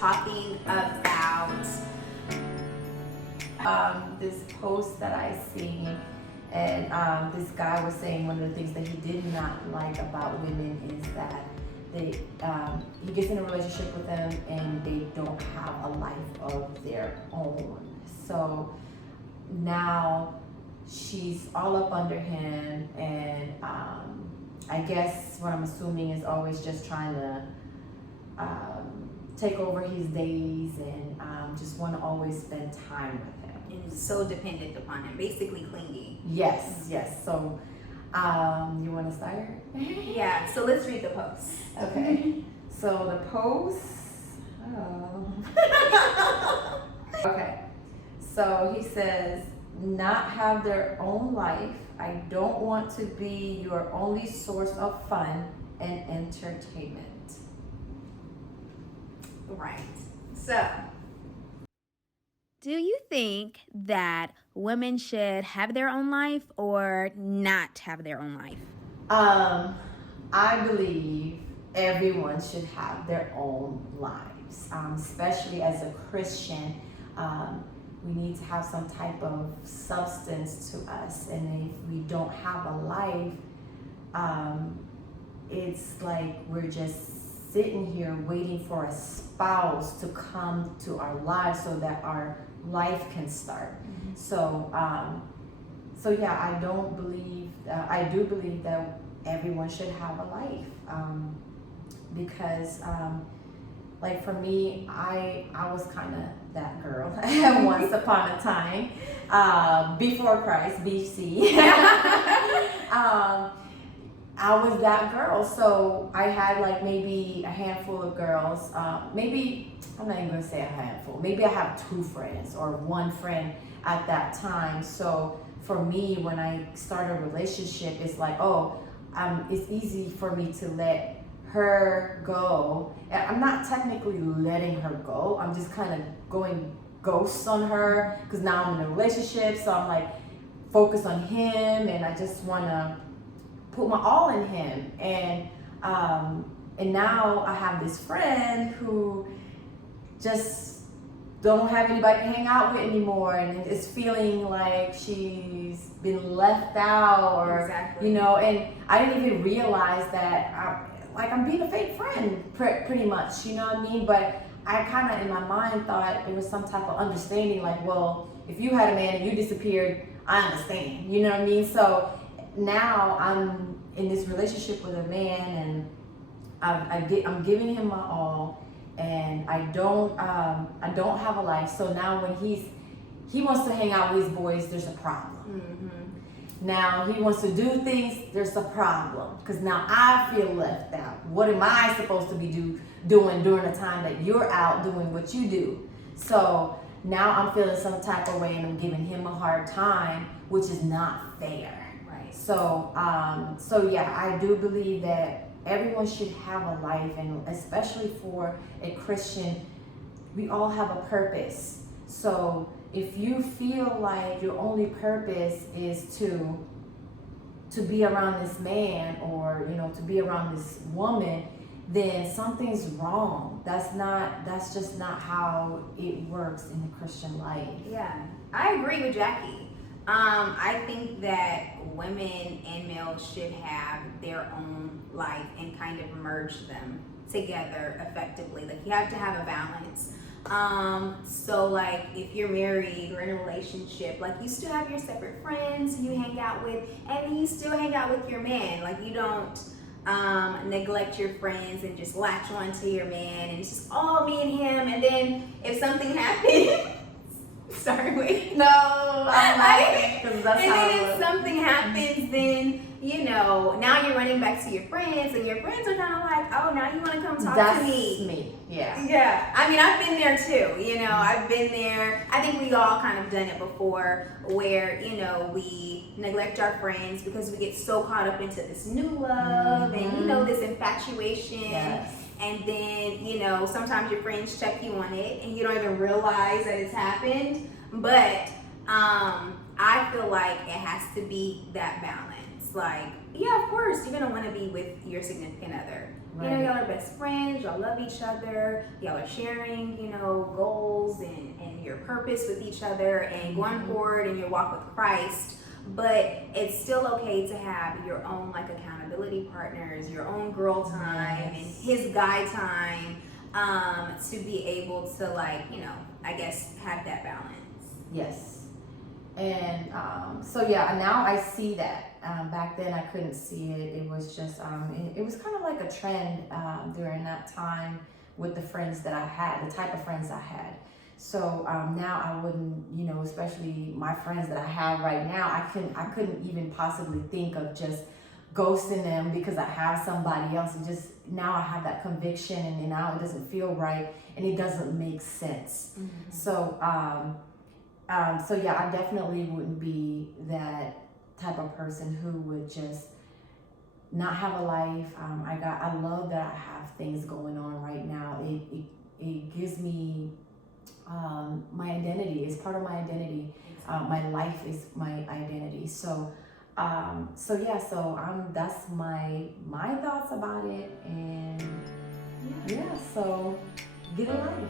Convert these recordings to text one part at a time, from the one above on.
talking about this post that I seen, and this guy was saying one of the things that he did not like about women is that he gets in a relationship with them and they don't have a life of their own. So now she's all up under him, and I guess what I'm assuming is always just trying to take over his days and just want to always spend time with him. and so dependent upon him, basically clingy. Yes. So you want to start? Yeah, so let's read the post. Okay. So the post. Okay. So he says, not have their own life. I don't want to be your only source of fun and entertainment. Right. So, do you think that women should have their own life or not have their own life? I believe everyone should have their own lives, especially as a Christian. We need to have some type of substance to us, and if we don't have a life, it's like we're just sitting here waiting for a spouse to come to our lives so that our life can start. Mm-hmm. So yeah, I do believe that everyone should have a life, because like for me, I was kind of that girl once upon a time, before Christ, BC. I was that girl, so I had like maybe a handful of girls. Maybe I'm not even gonna say a handful. Maybe I have 2 friends or 1 friend at that time. So for me, when I start a relationship, it's like, it's easy for me to let her go. And I'm not technically letting her go. I'm just kind of going ghost on her because now I'm in a relationship. So I'm like focused on him, and I just want to put my all in him. And now I have this friend who just don't have anybody to hang out with anymore, and is feeling like she's been left out, or Exactly. and I didn't even realize that I'm being a fake friend pretty much, you know what I mean? But I kind of in my mind thought there was some type of understanding, like, well, if you had a man and you disappeared, I understand, you know what I mean? So now I'm in this relationship with a man, and I'm giving him my all, and I don't have a life. So now when he wants to hang out with his boys, there's a problem. Mm-hmm. Now he wants to do things, there's a problem, because now I feel left out. What am I supposed to be doing during the time that you're out doing what you do? So now I'm feeling some type of way, and I'm giving him a hard time, which is not fair. Right. So yeah, I do believe that everyone should have a life, and especially for a Christian, we all have a purpose. So if you feel like your only purpose is to be around this man, or to be around this woman, then something's wrong. That's just not how it works in the Christian life. Yeah, I agree with Jackie. I think that women and males should have their own life and kind of merge them together effectively. Like, you have to have a balance. So like if you're married or in a relationship, like you still have your separate friends you hang out with, and then you still hang out with your man. Like, you don't neglect your friends and just latch on to your man and it's just all me and him, and then if something happens sorry, wait. No, I'm not, because that's And how then it if works. something happens, then now you're running back to your friends, and your friends are kind of like, oh, now you want to come talk That's to me. me. Yeah. Yeah, I mean, I've been there too. I've been there. I think we all kind of done it before, where we neglect our friends because we get so caught up into this new love and this infatuation. Yes. And then sometimes your friends check you on it, and you don't even realize that it's happened. But I feel like it has to be that balance. Like, yeah, of course, you're gonna want to be with your significant other. You know, y'all are best friends, y'all love each other, y'all are sharing, you know, goals and your purpose with each other and going forward in your walk with Christ. But it's still okay to have your own like accountability partners, your own girl time and his guy time, to be able to like, you know, I guess have that balance. Yes. And so yeah, now I see that. Back then I couldn't see it. It was just, it was kind of like a trend during that time with the friends that I had, the type of friends I had. So now I wouldn't, you know, especially my friends that I have right now, I couldn't even possibly think of just ghosting them because I have somebody else. And just now I have that conviction, and now it doesn't feel right and it doesn't make sense. Mm-hmm. So so yeah, I definitely wouldn't be that type of person who would just not have a life. I love that I have things going on right now. It gives me my identity. It's part of my identity. My life is my identity. So that's my thoughts about it. And yeah, so get a life.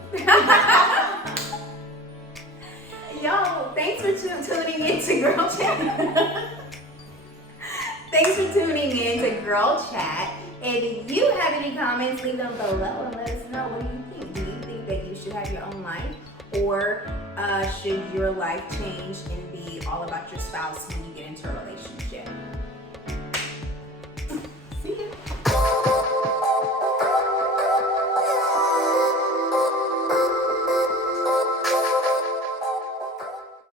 Yo, thanks for tuning in to Girl Chat. Thanks for tuning in to Girl Chat. If you have any comments, leave them below and let us know. What do you think? Do you think that you should have your own life? Or should your life change and be all about your spouse when you get into a relationship?